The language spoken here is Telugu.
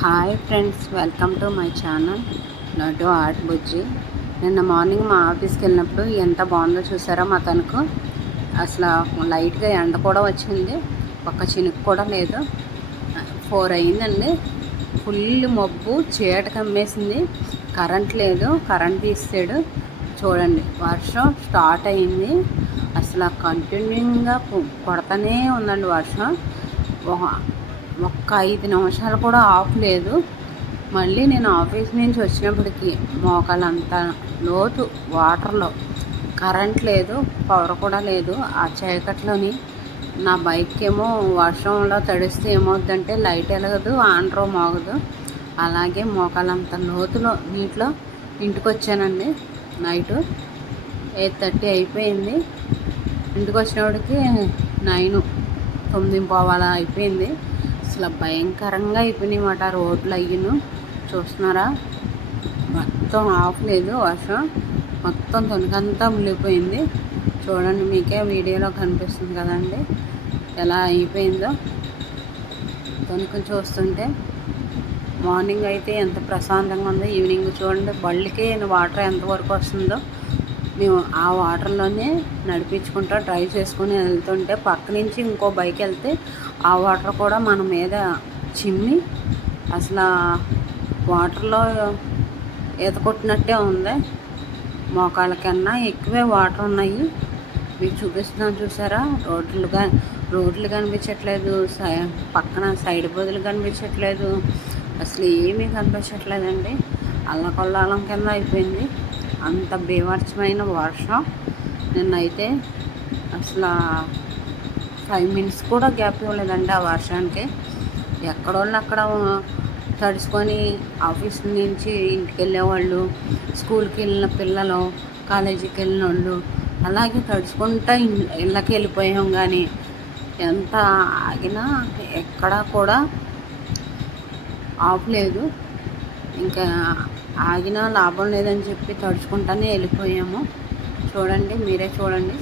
Hi friends, welcome to my channel Laddu art Bujji. నిన్న మార్నింగ్ మా ఆఫీస్కి వెళ్ళినప్పుడు ఎంత బాగుందో చూసారా. మా తనకు అసలు లైట్గా ఎండ కూడా వచ్చింది, ఒక్క చినుకు కూడా లేదు. 4 అయిందండి, ఫుల్ మబ్బు చీట కమ్మేసింది. కరెంట్ లేదు, కరెంట్ తీసాడు. చూడండి, వర్షం స్టార్ట్ అయింది. అసలు కంటిన్యూగా కొడతానే ఉందండి వర్షం. ఒక్క 5 నిమిషాలు కూడా ఆఫ్ లేదు. మళ్ళీ నేను ఆఫీస్ నుంచి వచ్చినప్పటికీ మోకాలంత లోతు వాటర్లో, కరెంట్ లేదు, పవర్ కూడా లేదు. ఆ చీకట్లోని నా బైక్ ఏమో వర్షంలో తడిస్తే ఏమవుతుందంటే లైట్ వెలగదు, ఆండ్రో మోగదు. అలాగే మోకాలంత లోతులో నీటిలో ఇంటికి వచ్చానండి. నైటు 8:30 అయిపోయింది. ఇంటికి వచ్చినప్పటికి 9 అయిపోయింది. అసలు భయంకరంగా అయిపోయినాయి మాట రోడ్లు. అయ్యను చూస్తున్నారా, మొత్తం ఆఫ్ లేదు వర్షం. మొత్తం తొనికంతా మునిగిపోయింది. చూడండి, మీకే వీడియోలో కనిపిస్తుంది కదండి ఎలా అయిపోయిందో. తొనుకు చూస్తుంటే మార్నింగ్ అయితే ఎంత ప్రశాంతంగా ఉందో, ఈవినింగ్ చూడండి బళ్ళకి వాటర్ ఎంతవరకు వస్తుందో. మేము ఆ వాటర్లోనే నడిపించుకుంటూ డ్రైవ్ చేసుకుని వెళ్తుంటే పక్క నుంచి ఇంకో బైక్ వెళ్తే ఆ వాటర్ కూడా మన మీద చిమ్మి అసలు వాటర్లో ఈత కొట్టినట్టే ఉంది. మోకాళ్ళ కన్నా ఎక్కువే వాటర్ ఉన్నాయి. మీకు చూపిస్తున్నాను చూసారా. రోడ్లు కనిపించట్లేదు, పక్కన సైడ్ బదులు కనిపించట్లేదు, అసలు ఏమీ కనిపించట్లేదండి. అల్లకొల్లాలం కింద అయిపోయింది. అంత బీభత్సమైన వర్షం నిన్నైతే. అసలు 5 మినిట్స్ కూడా గ్యాప్ ఇవ్వలేదండి ఆ వర్షానికి. ఎక్కడోళ్ళు అక్కడ తడుచుకొని ఆఫీస్ నుంచి ఇంటికి వెళ్ళేవాళ్ళు, స్కూల్కి వెళ్ళిన పిల్లలు, కాలేజీకి వెళ్ళిన వాళ్ళు అలాగే తడుచుకుంటూ ఇళ్ళకి వెళ్ళిపోయాం. కానీ ఎంత ఆగినా ఎక్కడా కూడా ఆఫ్ లేదు. ఇంకా ఆగినా లాభం లేదని చెప్పి తడుచుకుంటానే వెళ్ళిపోయాము. చూడండి, మీరే చూడండి.